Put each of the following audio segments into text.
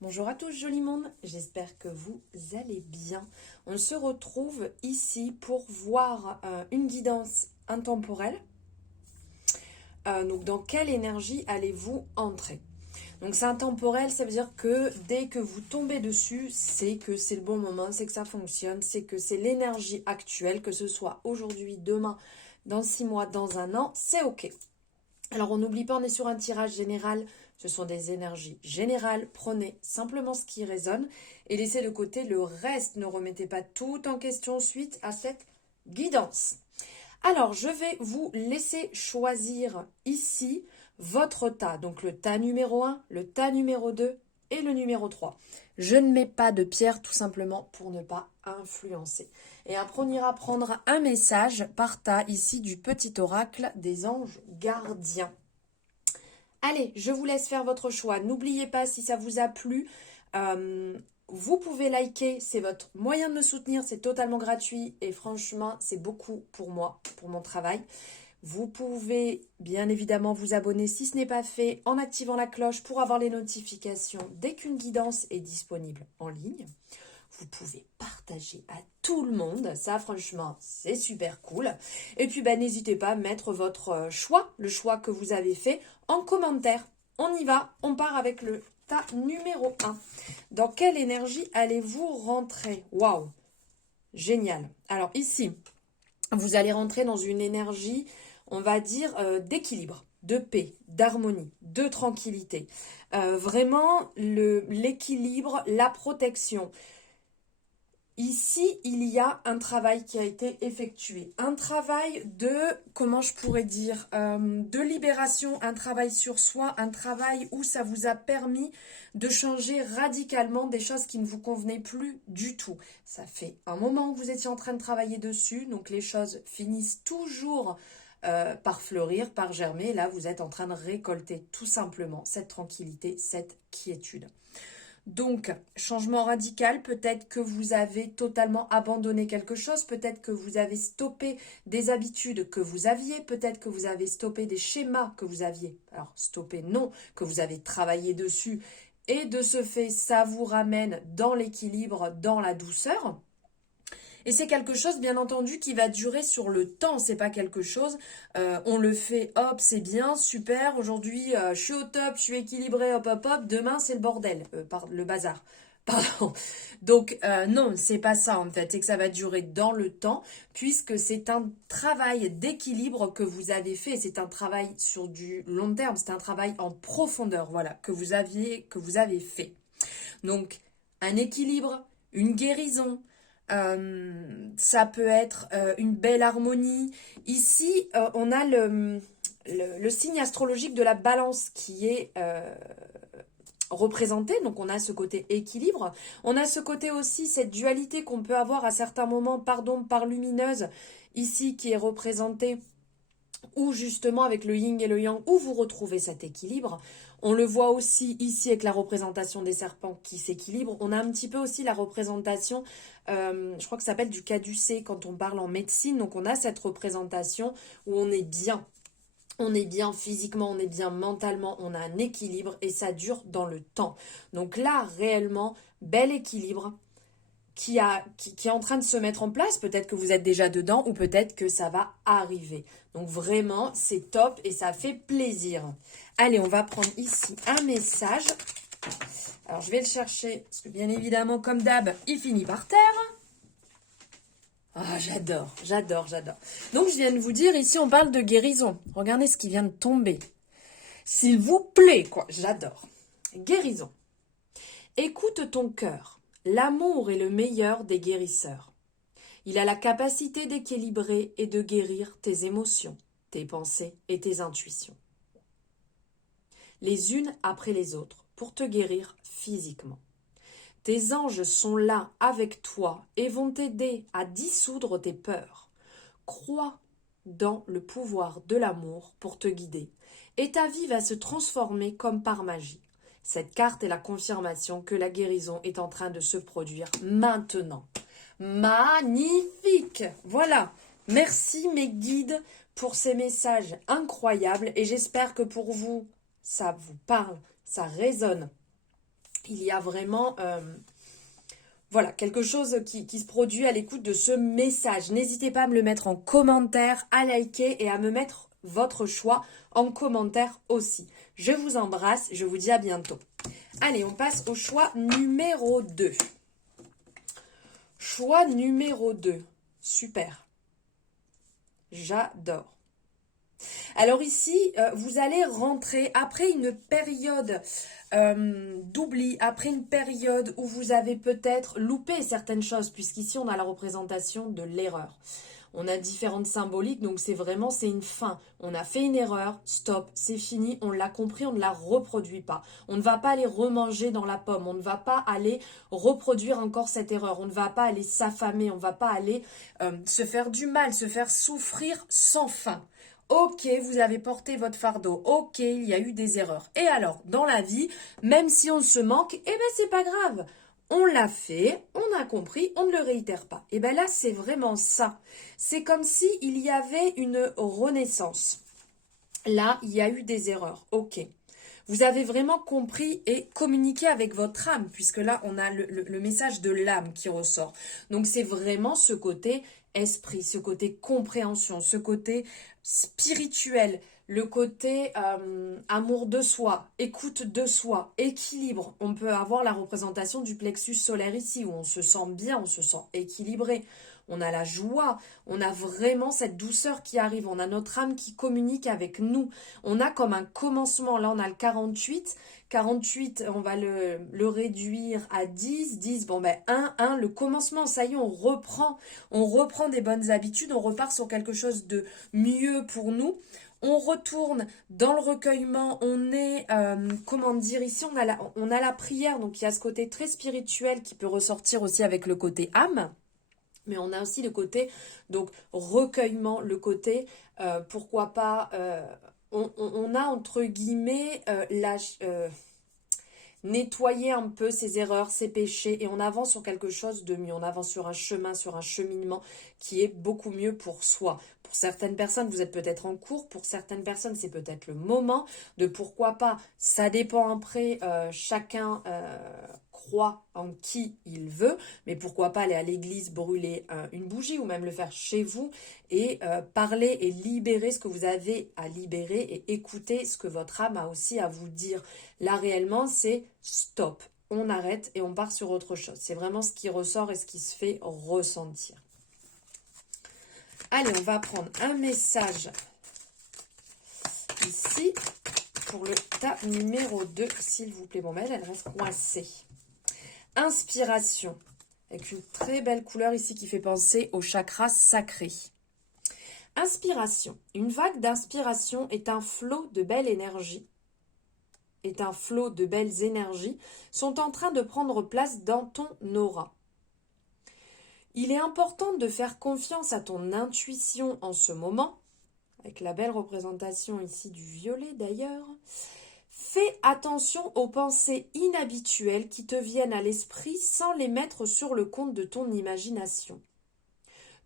Bonjour à tous, joli monde, j'espère que vous allez bien. On se retrouve ici pour voir une guidance intemporelle. Donc dans quelle énergie allez-vous entrer? Donc c'est intemporel, ça veut dire que dès que vous tombez dessus, c'est que c'est le bon moment, c'est que ça fonctionne, c'est que c'est l'énergie actuelle, que ce soit aujourd'hui, demain, dans 6 mois, dans un an, c'est ok. Alors on n'oublie pas, on est sur un tirage général, ce sont des énergies générales, prenez simplement ce qui résonne et laissez de côté le reste, ne remettez pas tout en question suite à cette guidance. Alors je vais vous laisser choisir ici votre tas, donc le tas numéro 1, le tas numéro 2 et le numéro 3. Je ne mets pas de pierre tout simplement pour ne pas influencer. Et après, on ira prendre un message par tas ici du petit oracle des anges gardiens. Allez, je vous laisse faire votre choix. N'oubliez pas, si ça vous a plu, vous pouvez liker, c'est votre moyen de me soutenir, c'est totalement gratuit et franchement, c'est beaucoup pour moi, pour mon travail. Vous pouvez bien évidemment vous abonner si ce n'est pas fait en activant la cloche pour avoir les notifications dès qu'une guidance est disponible en ligne. Vous pouvez partager à tout le monde, ça franchement c'est super cool. Et puis n'hésitez pas à mettre votre choix, le choix que vous avez fait en commentaire. On y va, on part avec le tas numéro 1. Dans quelle énergie allez-vous rentrer? Waouh, génial. Alors ici, vous allez rentrer dans une énergie, on va dire, d'équilibre, de paix, d'harmonie, de tranquillité. Vraiment, l'équilibre, la protection. Ici, il y a un travail qui a été effectué. Un travail de, comment je pourrais dire, de libération, un travail sur soi, un travail où ça vous a permis de changer radicalement des choses qui ne vous convenaient plus du tout. Ça fait un moment que vous étiez en train de travailler dessus, donc les choses finissent toujours par fleurir, par germer. Là, vous êtes en train de récolter tout simplement cette tranquillité, cette quiétude. Donc, changement radical, peut-être que vous avez totalement abandonné quelque chose, peut-être que vous avez stoppé des habitudes que vous aviez, peut-être que vous avez stoppé des schémas que vous aviez. Alors, stoppé, non, que vous avez travaillé dessus. Et de ce fait, ça vous ramène dans l'équilibre, dans la douceur. Et c'est quelque chose, bien entendu, qui va durer sur le temps. C'est pas quelque chose, on le fait, hop, c'est bien, super. Aujourd'hui, je suis au top, je suis équilibré, hop, hop, hop. Demain, c'est le bordel, le bazar. Pardon. Donc non, c'est pas ça en fait. C'est que ça va durer dans le temps, puisque c'est un travail d'équilibre que vous avez fait. C'est un travail sur du long terme. C'est un travail en profondeur, voilà, que vous avez fait. Donc un équilibre, une guérison. Ça peut être une belle harmonie. Ici, on a le signe astrologique de la balance qui est représenté. Donc on a ce côté équilibre. On a ce côté aussi, cette dualité qu'on peut avoir à certains moments, par lumineuse, ici qui est représentée ou justement avec le yin et le yang, où vous retrouvez cet équilibre. On le voit aussi ici avec la représentation des serpents qui s'équilibrent. On a un petit peu aussi la représentation, je crois que ça s'appelle du caducée quand on parle en médecine. Donc on a cette représentation où on est bien. On est bien physiquement, on est bien mentalement, on a un équilibre et ça dure dans le temps. Donc là, réellement, bel équilibre, qui est en train de se mettre en place. Peut-être que vous êtes déjà dedans ou peut-être que ça va arriver. Donc vraiment, c'est top et ça fait plaisir. Allez, on va prendre ici un message. Alors, je vais le chercher parce que bien évidemment, comme d'hab, il finit par terre. Ah, j'adore, j'adore, j'adore. Donc, je viens de vous dire, ici, on parle de guérison. Regardez ce qui vient de tomber. S'il vous plaît, quoi, j'adore. Guérison. Écoute ton cœur. L'amour est le meilleur des guérisseurs. Il a la capacité d'équilibrer et de guérir tes émotions, tes pensées et tes intuitions. Les unes après les autres pour te guérir physiquement. Tes anges sont là avec toi et vont t'aider à dissoudre tes peurs. Crois dans le pouvoir de l'amour pour te guider et ta vie va se transformer comme par magie. Cette carte est la confirmation que la guérison est en train de se produire maintenant. Magnifique! Voilà. Merci mes guides pour ces messages incroyables et j'espère que pour vous, ça vous parle, ça résonne. Il y a vraiment voilà, quelque chose qui se produit à l'écoute de ce message. N'hésitez pas à me le mettre en commentaire, à liker et à me mettre votre choix en commentaire aussi. Je vous embrasse, je vous dis à bientôt. Allez, on passe au choix numéro 2. Choix numéro 2. Super. J'adore. Alors ici, vous allez rentrer après une période d'oubli, après une période où vous avez peut-être loupé certaines choses, puisqu'ici on a la représentation de l'erreur. On a différentes symboliques, donc c'est une fin. On a fait une erreur, stop, c'est fini, on l'a compris, on ne la reproduit pas. On ne va pas aller remanger dans la pomme, on ne va pas aller reproduire encore cette erreur, on ne va pas aller s'affamer, on ne va pas aller se faire du mal, se faire souffrir sans fin. Ok, vous avez porté votre fardeau. Ok, il y a eu des erreurs. Et alors, dans la vie, même si on se manque, eh ben c'est pas grave. On l'a fait, on a compris, on ne le réitère pas. Et bien là, c'est vraiment ça. C'est comme si il y avait une renaissance. Là, il y a eu des erreurs. Ok. Vous avez vraiment compris et communiqué avec votre âme, puisque là, on a le message de l'âme qui ressort. Donc, c'est vraiment ce côté esprit, ce côté compréhension, ce côté spirituel, le côté amour de soi, écoute de soi, équilibre. On peut avoir la représentation du plexus solaire ici, où on se sent bien, on se sent équilibré. On a la joie, on a vraiment cette douceur qui arrive, on a notre âme qui communique avec nous. On a comme un commencement, là on a le 48, 48 on va le réduire à 10, 10, bon ben 1, le commencement, ça y est, on reprend des bonnes habitudes, on repart sur quelque chose de mieux pour nous. On retourne dans le recueillement, on est, comment dire, ici on a la prière, donc il y a ce côté très spirituel qui peut ressortir aussi avec le côté âme. Mais on a aussi le côté, donc, recueillement, le côté, pourquoi pas, on a, entre guillemets, nettoyer un peu ses erreurs, ses péchés, et on avance sur quelque chose de mieux. On avance sur un chemin, sur un cheminement qui est beaucoup mieux pour soi. Pour certaines personnes, vous êtes peut-être en cours. Pour certaines personnes, c'est peut-être le moment de pourquoi pas. Ça dépend après, chacun croit en qui il veut, mais pourquoi pas aller à l'église, brûler une bougie ou même le faire chez vous et parler et libérer ce que vous avez à libérer et écouter ce que votre âme a aussi à vous dire. Là, réellement, c'est stop. On arrête et on part sur autre chose. C'est vraiment ce qui ressort et ce qui se fait ressentir. Allez, on va prendre un message ici pour le tas numéro 2, s'il vous plaît. Bon, mais elle reste coincée. Inspiration, avec une très belle couleur ici qui fait penser au chakra sacré. Inspiration. Une vague d'inspiration est un flot de belle énergie. Belles énergies sont en train de prendre place dans ton aura. Il est important de faire confiance à ton intuition en ce moment, avec la belle représentation ici du violet d'ailleurs. Fais attention aux pensées inhabituelles qui te viennent à l'esprit sans les mettre sur le compte de ton imagination.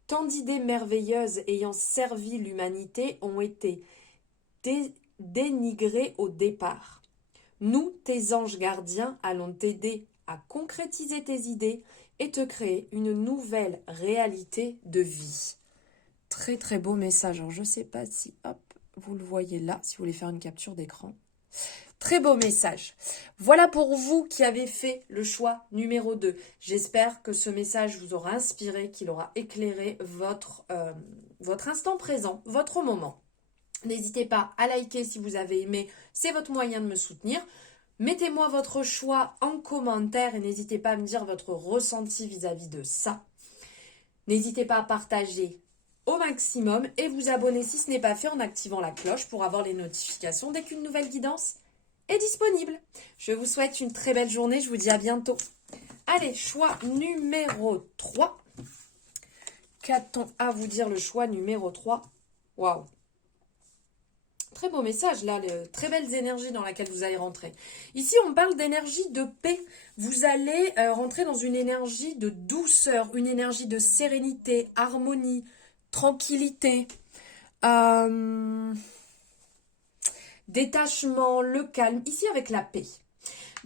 Tant d'idées merveilleuses ayant servi l'humanité ont été dénigrées au départ. Nous, tes anges gardiens, allons t'aider à concrétiser tes idées et te créer une nouvelle réalité de vie. Très très beau message. Alors, je ne sais pas si vous le voyez là, si vous voulez faire une capture d'écran. Très beau message. Voilà pour vous qui avez fait le choix numéro 2. J'espère que ce message vous aura inspiré, qu'il aura éclairé votre instant présent, votre moment. N'hésitez pas à liker si vous avez aimé, c'est votre moyen de me soutenir. Mettez-moi votre choix en commentaire et n'hésitez pas à me dire votre ressenti vis-à-vis de ça. N'hésitez pas à partager au maximum et vous abonner si ce n'est pas fait en activant la cloche pour avoir les notifications dès qu'une nouvelle guidance est disponible. Je vous souhaite une très belle journée, je vous dis à bientôt. Allez, choix numéro 3. Qu'a-t-on à vous dire le choix numéro 3? Waouh! Très beau message là, très belles énergies dans laquelle vous allez rentrer. Ici, on parle d'énergie de paix. Vous allez rentrer dans une énergie de douceur, une énergie de sérénité, harmonie, tranquillité, détachement, le calme. Ici, avec la paix.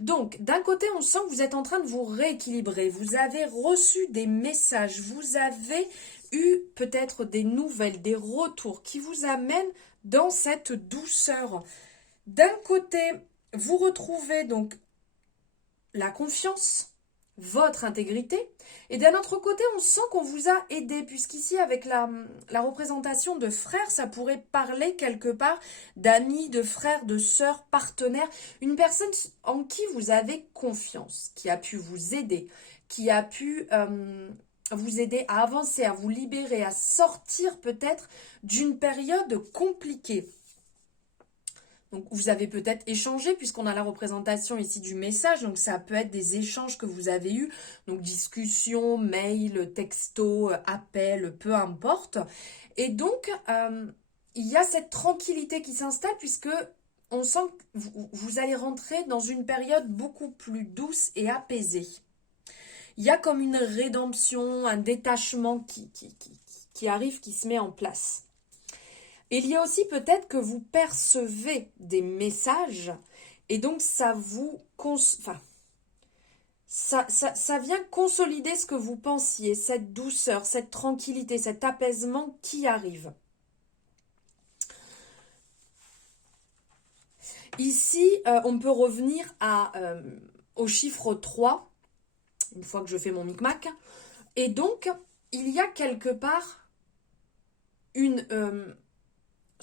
Donc, d'un côté, on sent que vous êtes en train de vous rééquilibrer. Vous avez reçu des messages, vous avez eu peut-être des nouvelles, des retours qui vous amènent dans cette douceur. D'un côté, vous retrouvez donc la confiance, votre intégrité. Et d'un autre côté, on sent qu'on vous a aidé, puisqu'ici, avec la représentation de frères, ça pourrait parler quelque part d'amis, de frères, de sœurs, partenaires, une personne en qui vous avez confiance, qui a pu vous aider, qui a pu vous aider à avancer, à vous libérer, à sortir peut-être d'une période compliquée. Donc, vous avez peut-être échangé, puisqu'on a la représentation ici du message. Donc, ça peut être des échanges que vous avez eus. Donc, discussion, mail, texto, appel, peu importe. Et donc, il y a cette tranquillité qui s'installe, puisque on sent que vous allez rentrer dans une période beaucoup plus douce et apaisée. Il y a comme une rédemption, un détachement qui arrive, qui se met en place. Il y a aussi peut-être que vous percevez des messages et donc ça vous ça vient consolider ce que vous pensiez, cette douceur, cette tranquillité, cet apaisement qui arrive. Ici, on peut revenir au chiffre 3, une fois que je fais mon micmac. Et donc, il y a quelque part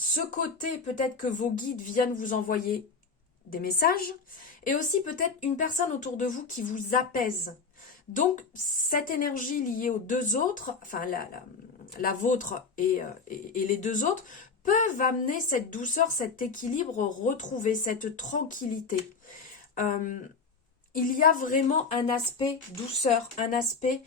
ce côté peut-être que vos guides viennent vous envoyer des messages et aussi peut-être une personne autour de vous qui vous apaise. Donc cette énergie liée aux deux autres, enfin la vôtre et les deux autres, peuvent amener cette douceur, cet équilibre, retrouver cette tranquillité. Il y a vraiment un aspect douceur, un aspect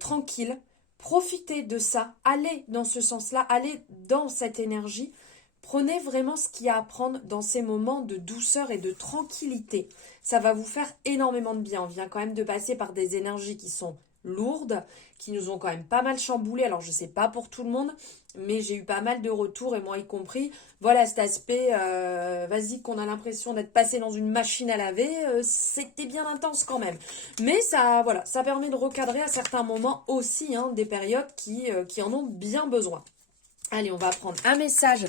tranquille. Profitez de ça, allez dans ce sens-là, allez dans cette énergie. Prenez vraiment ce qu'il y a à prendre dans ces moments de douceur et de tranquillité. Ça va vous faire énormément de bien. On vient quand même de passer par des énergies qui sont lourdes, qui nous ont quand même pas mal chamboulé. Alors je ne sais pas pour tout le monde, mais j'ai eu pas mal de retours, et moi y compris. Voilà, cet aspect, vas-y, qu'on a l'impression d'être passé dans une machine à laver, c'était bien intense quand même. Mais ça, voilà, ça permet de recadrer à certains moments aussi des périodes qui en ont bien besoin. Allez, on va prendre un message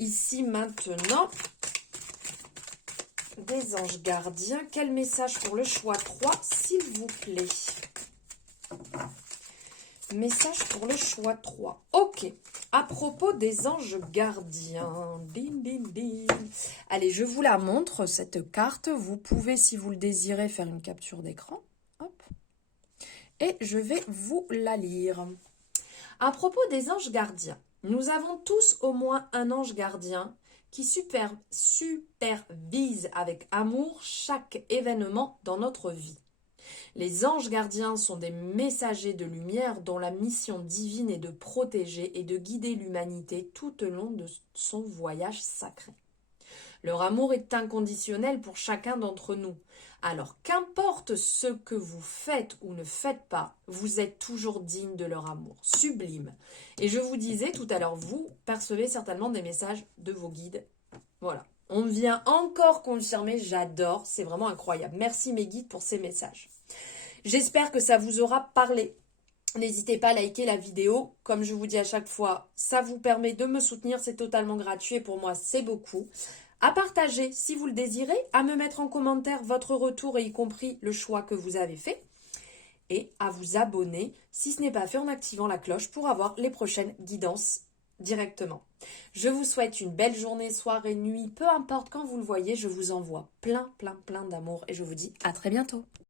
ici maintenant des anges gardiens. Quel message pour le choix 3, s'il vous plaît? Message pour le choix 3. Ok. À propos des anges gardiens. Bim, bim, bim. Allez, je vous la montre, cette carte. Vous pouvez, si vous le désirez, faire une capture d'écran. Hop. Et je vais vous la lire. À propos des anges gardiens. Nous avons tous au moins un ange gardien qui supervise avec amour chaque événement dans notre vie. Les anges gardiens sont des messagers de lumière dont la mission divine est de protéger et de guider l'humanité tout au long de son voyage sacré. Leur amour est inconditionnel pour chacun d'entre nous. Alors qu'importe ce que vous faites ou ne faites pas, vous êtes toujours digne de leur amour, sublime. Et je vous disais tout à l'heure, vous percevez certainement des messages de vos guides. Voilà, on vient encore confirmer, j'adore, c'est vraiment incroyable. Merci mes guides pour ces messages. J'espère que ça vous aura parlé. N'hésitez pas à liker la vidéo. Comme je vous dis à chaque fois, ça vous permet de me soutenir, c'est totalement gratuit et pour moi c'est beaucoup. À partager si vous le désirez, à me mettre en commentaire votre retour et y compris le choix que vous avez fait. Et à vous abonner si ce n'est pas fait en activant la cloche pour avoir les prochaines guidances directement. Je vous souhaite une belle journée, soirée, nuit, peu importe quand vous le voyez, je vous envoie plein d'amour et je vous dis à très bientôt.